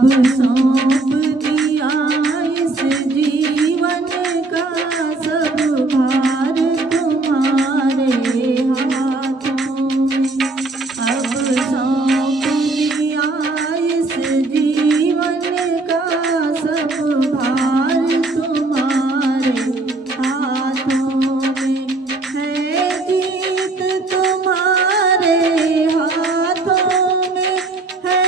अब सौंप दिया इस जीवन का सब भार तुम्हारे हाथों में। अब सौंप दिया इस जीवन का सब भार तुम्हारे हाथों में। है जीत तुम्हारे हाथों में, है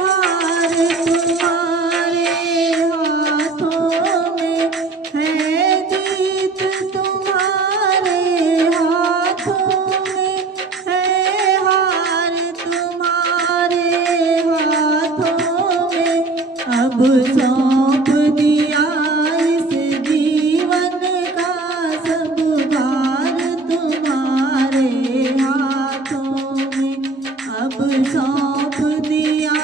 हार तुम्हारे हाथों में। है जीत तुम्हारे हाथों में, है हार तुम्हारे हाथों में। अब सौंप दिया इस जीवन का सब भार तुम्हारे हाथों में। अब सौंप दिया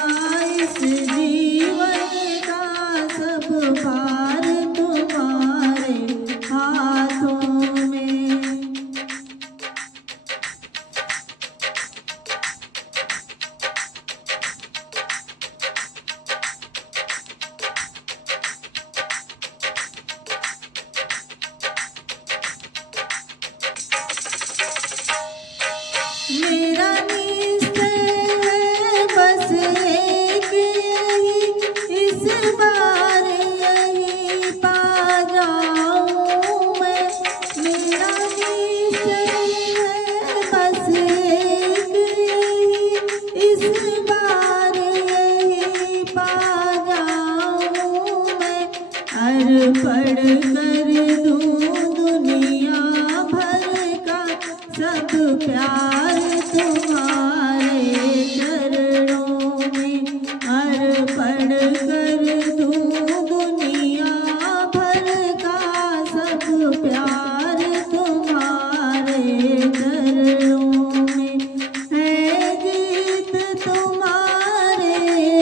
इस जीवन का सब भार तुम्हारे हाथों में। मेरा निश्चय है बस एक यही, इस बार यही पा जाऊं मैं। मेरा निश्चय है बस एक यही, इस बार यही पा जाऊं मैं। अर्पण कर दूं दुनिया भर का सब प्यार तुम्हारे चरणों में। अर्पण कर दूं दुनिया भर का सब प्यार तुम्हारे चरणों में। है जीत तुम्हारे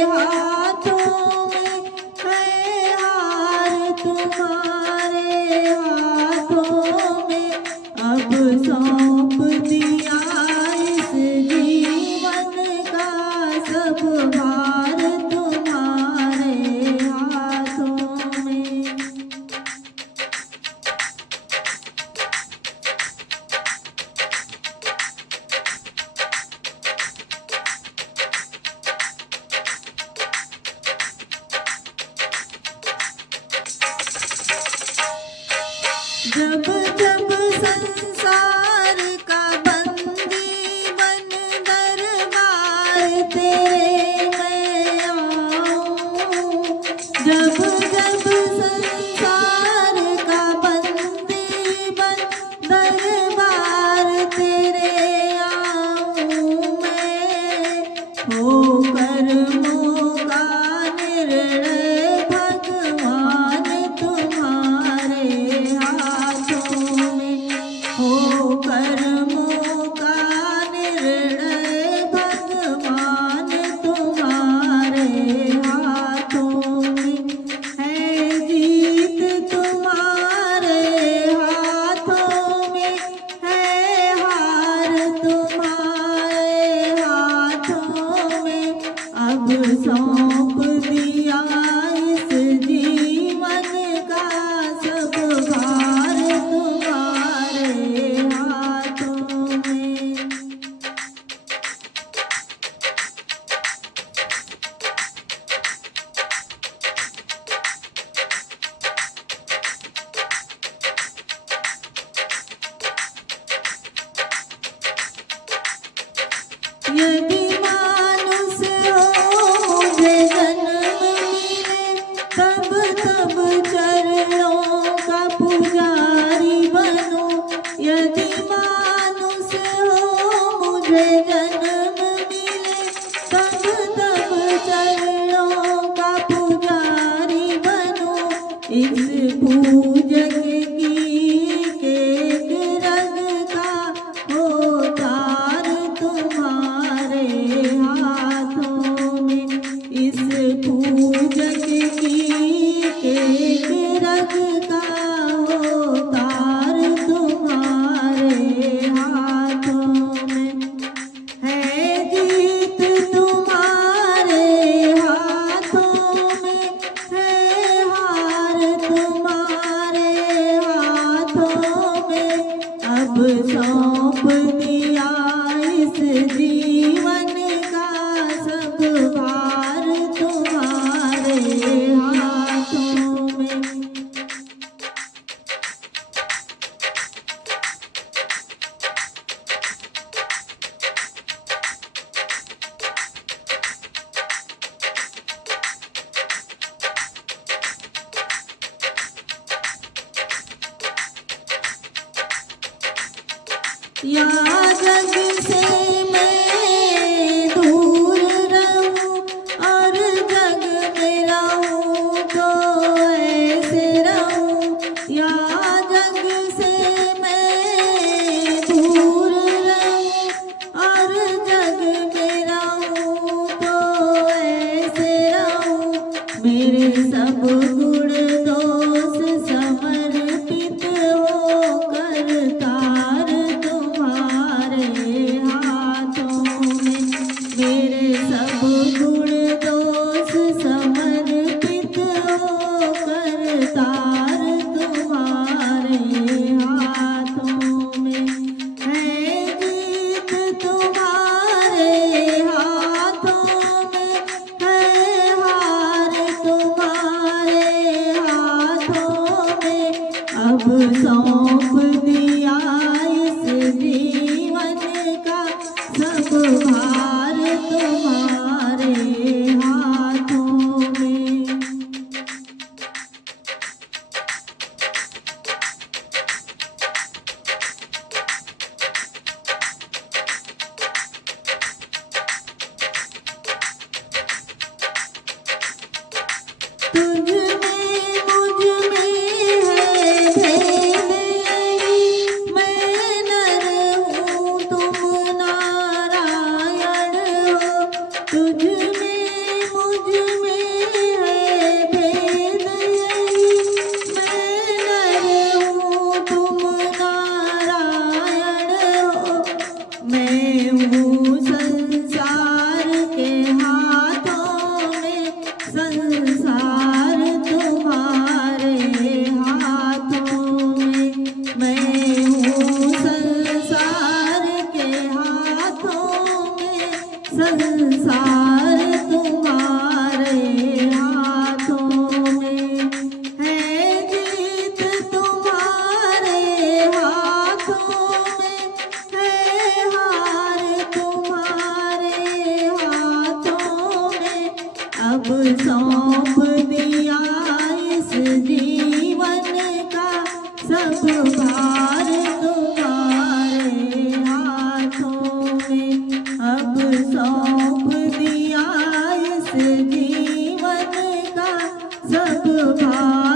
हाथों में, है हार तुम्हारे हाथों में। अब सौंप दिया इस जीवन का सब भार तुम्हारे हाथों में। जब जब संसार का बंदी बन दरबार तेरे मैं आऊं। जब जब संसार का बंदी बन दरबार तेरे आऊं मैं। होकर मौका निर्णय भगवान तुम्हारे हाथों में। होकर मौका निर्णय भगवान तुम्हारे हाथों में। है जीत तुम्हारे हाथों में, है हार तुम्हारे हाथों में। अब सौंप दिया इस जीवन का सब भार तुम्हारे हाथों में। यदि मानुष हो मुझे जन्म मिले, तब तब चरणों का पुजारी बनूं। यदि मानुष हो मुझे जन्म मिले, तब तब चरणों का पुजारी बनूं। इस पूजक की एक रग का हो तार तुम्हारे हाथों में। इस पूजक की एक रग का हो तार तुम्हारे हाथों में। है जीत तुम्हारे हाथों या जग से मैं दूर रहूं और जग में रहूं तो ऐसे रहूं। या जग से मैं दूर रहूं और जग में रहूं तो ऐसे रहूं। मेरे सब गुण दोष समर्पित होकर तार तुम्हारे हाथों में। मेरे सब गुण दोष समर्पित होकर तार तुम्हारे हाथों में। है जीत तुम्हारे हाथों में, है हार तुम्हारे हाथों में। अब सौंप दिया इस जीवन का सब भार तुम्हारे हाथों में। तुझ में मुझ में है भेद यही, मैं नर हूँ तुम नारायण हो। तुझ में मुझ में है भेद यही, मैं नर हूँ तुम नारायण हो। मैं हूँ संसार के हाथों में, संसार तुम्हारे हाथों में। मैं हूँ संसार के हाथों में, संसार तुम्हारे हाथों में। है जीत तुम्हारे हाथों में, है हार तुम्हारे हाथों में। अब सौंप दिया इस जीवन का सब भार तुम्हारे हाथों में। अब सौंप दिया इस जीवन का सब भार